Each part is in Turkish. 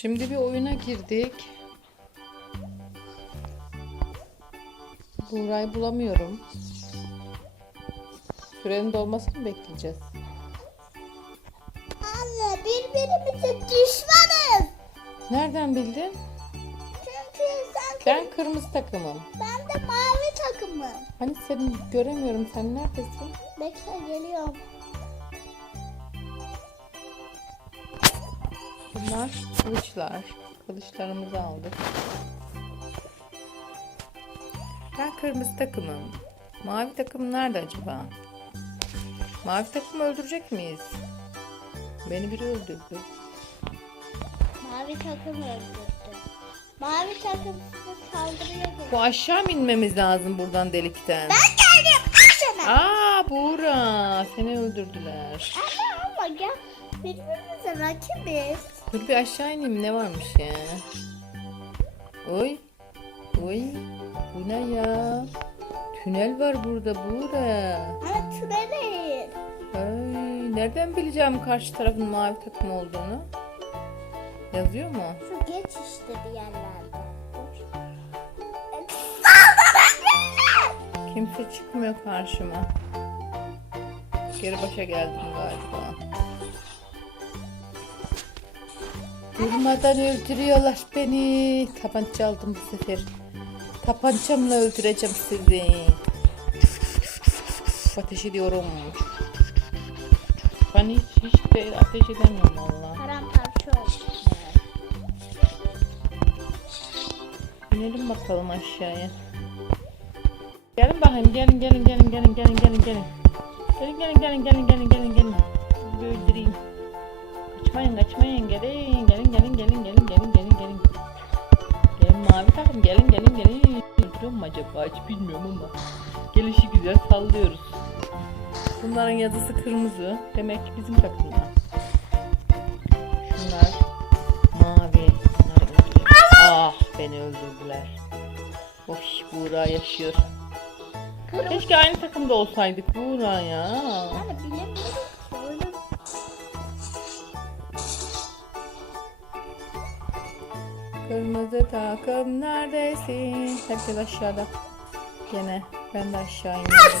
Şimdi bir oyuna girdik. Buğra'yı bulamıyorum. Sürenin dolmasını bekleyeceğiz. Anne birbirimize düşmanız. Nereden bildin? Çünkü sen Ben kırmızı takımım. ben de mavi takımım. Hani seni göremiyorum. Sen neredesin? Bekle geliyorum. Bunlar kılıçlar. Kılıçlarımızı aldık. Ben kırmızı takımım. Mavi takım nerede acaba? Mavi takımı öldürecek miyiz? Beni biri öldürdü. Mavi takım öldürdü. Mavi takım size saldırıya geliyor. Bu aşağı inmemiz lazım buradan delikten? Ben geldim. Aşağıda. Aa Buğra seni öldürdüler. Ama ama gel. Birbirimize rakibiz. Dur bir aşağı ineyim ne varmış ya? Oy. Oy. Bu ne ya? Tünel var burada Buğra. Ama tüneleyin. Ay, nereden bileceğim karşı tarafın mavi takım olduğunu? Yazıyor mu? Şu geç işte bir yerlerde. Kimse çıkmıyor karşıma. Geri başa geldim galiba. Durmadan öldürüyorlar beni. Tabanca aldım bu sefer. Tabancamla öldüreceğim sizi. Ateş ediyorum. Ben hiç, hiç de ateş edemiyorum valla. Paramparça oldu. İnelim bakalım aşağıya. Gelin bakayım gelin gelin gelin gelin gelin gelin gelin. Gelin gelin gelin gelin gelin gelin gelin. Öldüreyim. Kaçmayın kaçmayın gelin acaba hiç bilmiyorum ama. Gelişi güzel sallıyoruz. Bunların yazısı kırmızı. Demek ki bizim takımda. Şunlar mavi. Ah beni öldürdüler. Of Buğra yaşıyor. Kırmızı. Keşke aynı takımda olsaydık Buğra ya. Yani bilemiyorum Kırmızı takım neredesin? Herkes aşağıda. Gene ben de aşağı iniyorum.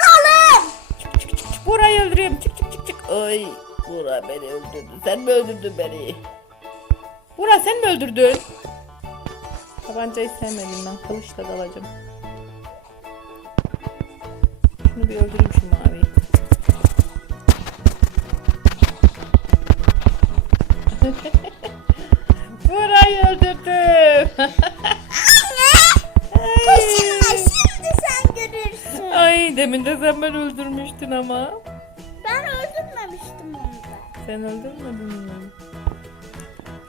Dalın. Buğra'yı öldürüyorum. Çık çık çık çık. Ay Buğra beni öldürdü. Sen mi öldürdün beni? Buğra sen mi öldürdün? Tabancayı sevmedim ben. Kılıçla dalacağım. Şunu bir öldüreyim şu maviyi. Buğra'yı öldürdüm. Kaşınma şimdi sen görürsün. Ay demin de sen beni öldürmüştün ama. Ben öldürmemiştim onu da. Sen öldürmedin mi?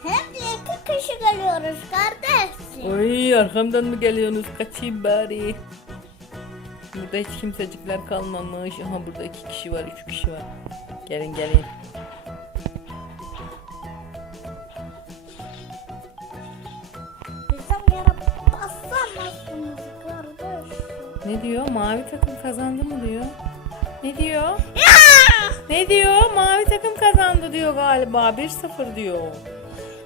Hem de iki kişi geliyoruz kardeşim. Oy arkamdan mı geliyorsunuz? Kaçayım bari. Burada hiç kimsecikler kalmamış. Aha burada iki kişi var, üç kişi var. Gelin gelin. Ne diyor? Mavi takım kazandı mı diyor? Ne diyor? Ya! Ne diyor? Mavi takım kazandı diyor galiba. 1-0 diyor.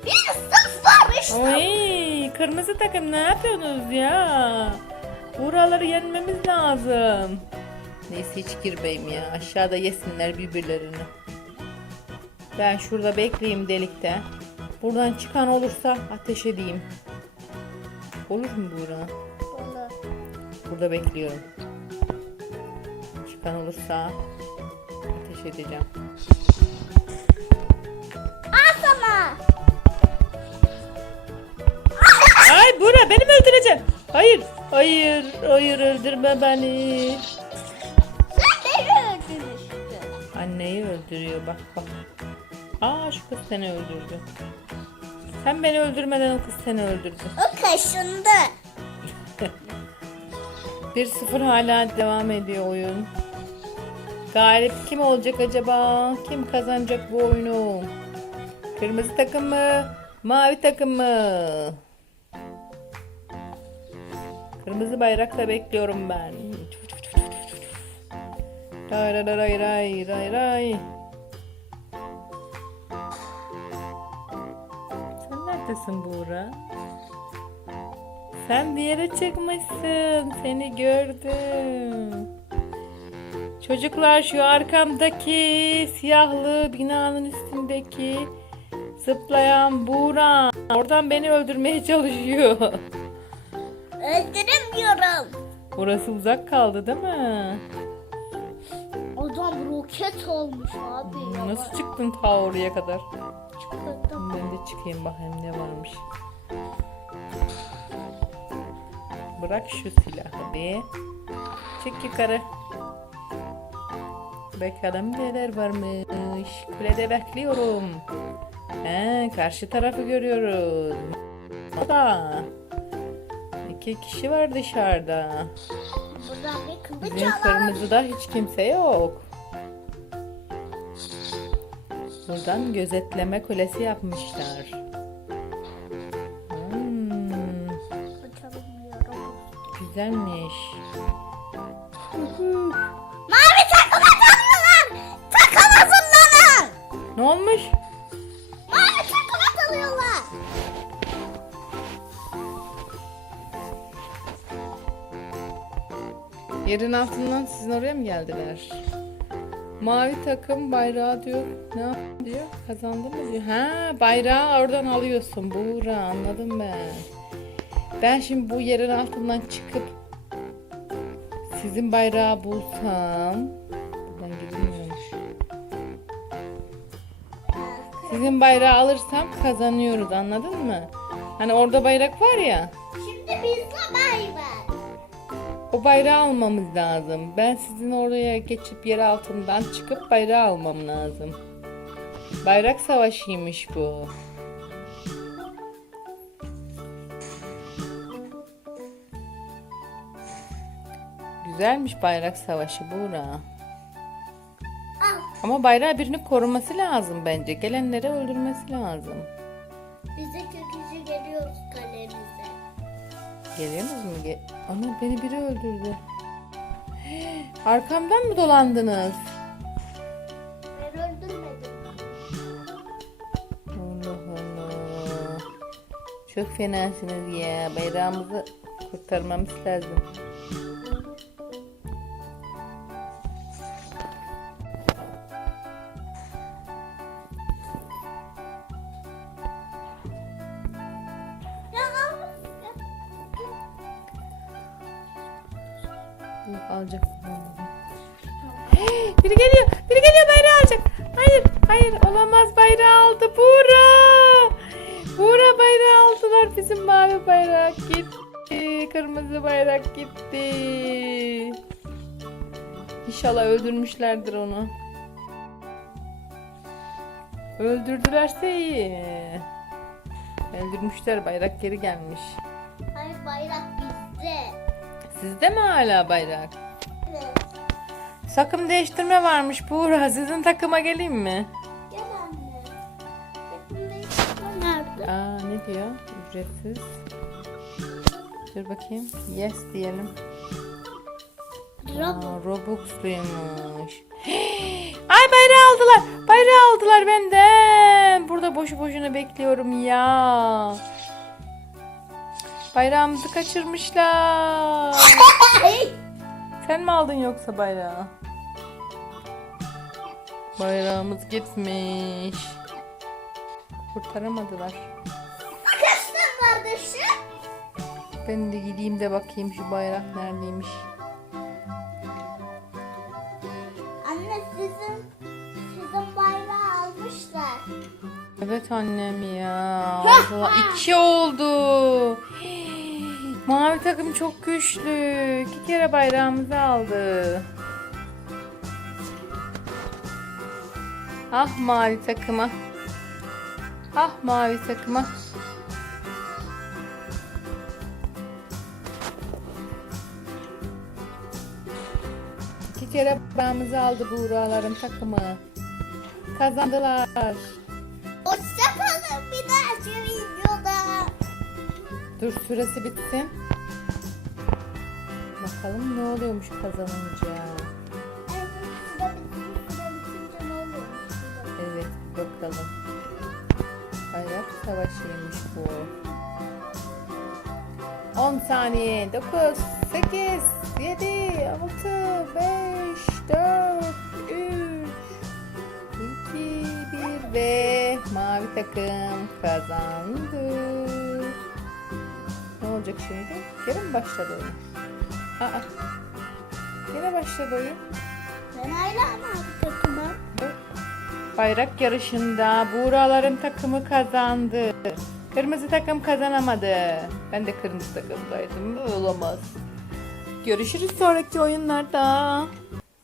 Bir sıfır işte. Oy kırmızı takım ne yapıyorsunuz ya? Buraları yenmemiz lazım. Neyse hiç girmeyeyim ya. Aşağıda yesinler birbirlerini. Ben şurada bekleyeyim delikte. Buradan çıkan olursa ateş edeyim. Olur mu Buğra? Burada bekliyorum. Çıkan olursa ateş edeceğim. Al sana. Ay Buğra beni mi öldüreceksin? Hayır, hayır, hayır öldürme beni. Sen beni öldürmüştün. Anneyi öldürüyor bak bak. Aa şu kız seni öldürdü. Sen beni öldürmeden o kız seni öldürdü. O kaşındı. 1-0 hala devam ediyor oyun. Galip kim olacak acaba? Kim kazanacak bu oyunu? Kırmızı takım mı? Mavi takım mı? Kırmızı bayrakla bekliyorum ben. Ray ray ray ray ray ray. Neredesin Buğra? Sen bir yere çıkmışsın. Seni gördüm. Çocuklar şu arkamdaki siyahlı binanın üstündeki zıplayan Buğra. Oradan beni öldürmeye çalışıyor. Öldüremiyorum. Burası uzak kaldı değil mi? Adam roket olmuş abi ya. Nasıl çıktın ta oraya kadar? Çıkardım. Ben de çıkayım bakayım ne varmış. Bırak şu silahı bir. Çık yukarı. Bakalım neler varmış. Kulede bekliyorum. He, karşı tarafı görüyoruz. Da. İki kişi var dışarıda. Buradan bir kılıç Bizim kırmızıda hiç kimse yok. Buradan gözetleme kulesi yapmışlar. Güzelmiş. Mavi takıma dalıyorlar. Takım hazırlanın. Ne olmuş? Mavi takıma dalıyorlar. Yerin altından sizin oraya mı geldiler? Mavi takım bayrağı diyor. Ne yap- diyor? Kazandı mı diyor. Ha bayrağı oradan alıyorsun. Buğra anladım ben. Ben şimdi bu yerin altından çıkıp sizin bayrağı bulsam buradan gidilmiyormuş. Sizin bayrağı alırsam kazanıyoruz anladın mı? Hani orada bayrak var ya. Şimdi bizle bay var. O bayrağı almamız lazım. Ben sizin oraya geçip yer altından çıkıp bayrağı almam lazım. Bayrak savaşıymış bu. Güzelmiş bayrak savaşı Buğra. Ama bayrağı birini koruması lazım bence. Gelenleri öldürmesi lazım. Bize kökücü geliyoruz kalemize. Geliyorsunuz mu? Ge- Ana beni biri öldürdü. Arkamdan mı dolandınız? Ben öldürmedim. Allah Allah. Çok fenasınız ya. Bayrağımızı kurtarmamız lazım. Alacak. Biri geliyor. Biri geliyor bayrağı alacak. Hayır. Hayır. Olamaz bayrağı aldı. Buğra. Buğra bayrağı aldılar. Bizim mavi bayrak gitti. Kırmızı bayrak gitti. İnşallah öldürmüşlerdir onu. Öldürdülerse iyi. Öldürmüşler bayrak geri gelmiş. Hayır bayrak bizde. Sizde mi hala bayrak? Evet. Takım değiştirme varmış Buğra. Sizin takıma geleyim mi? Gel anne. Takımda nerede? Aa ne diyor? Ücretsiz. Dur bakayım. Yes diyelim. Aa. Robux'luymuş. Ay bayrağı aldılar. Bayrağı aldılar benden. Burada boşu boşuna bekliyorum ya. Bayrağımızı kaçırmışlar. Sen mi aldın yoksa bayrağı? Bayrağımız gitmiş. Kurtaramadılar. Kaçtın kardeşim? Ben de gideyim de bakayım şu bayrak neredeymiş. Anne sizin sizin bayrağı almışlar. Evet annem ya. Allah, iki oldu. Mavi takım çok güçlü. İki kere bayrağımızı aldı. Ah mavi takıma. Ah mavi takıma. İki kere bayrağımızı aldı Buğraların takımı. Kazandılar. Hoşçakalın bir videoda. Dur süresi bitsin. Bakalım ne oluyormuş kazanınca. Evet, bakalım. Bayrak savaşıymış bu. 10 saniye. 9, 8, 7, 6, 5, 4, 3, 2, 1 ve mavi takım kazandı. Olacak şimdi? Gene mi başladı oyun? Aa, yine başladı oyun. Ben hala mavi takımım. Bayrak yarışında Buğraların takımı kazandı. Kırmızı takım kazanamadı. Ben de kırmızı takımdaydım. Olamaz. Görüşürüz sonraki oyunlarda.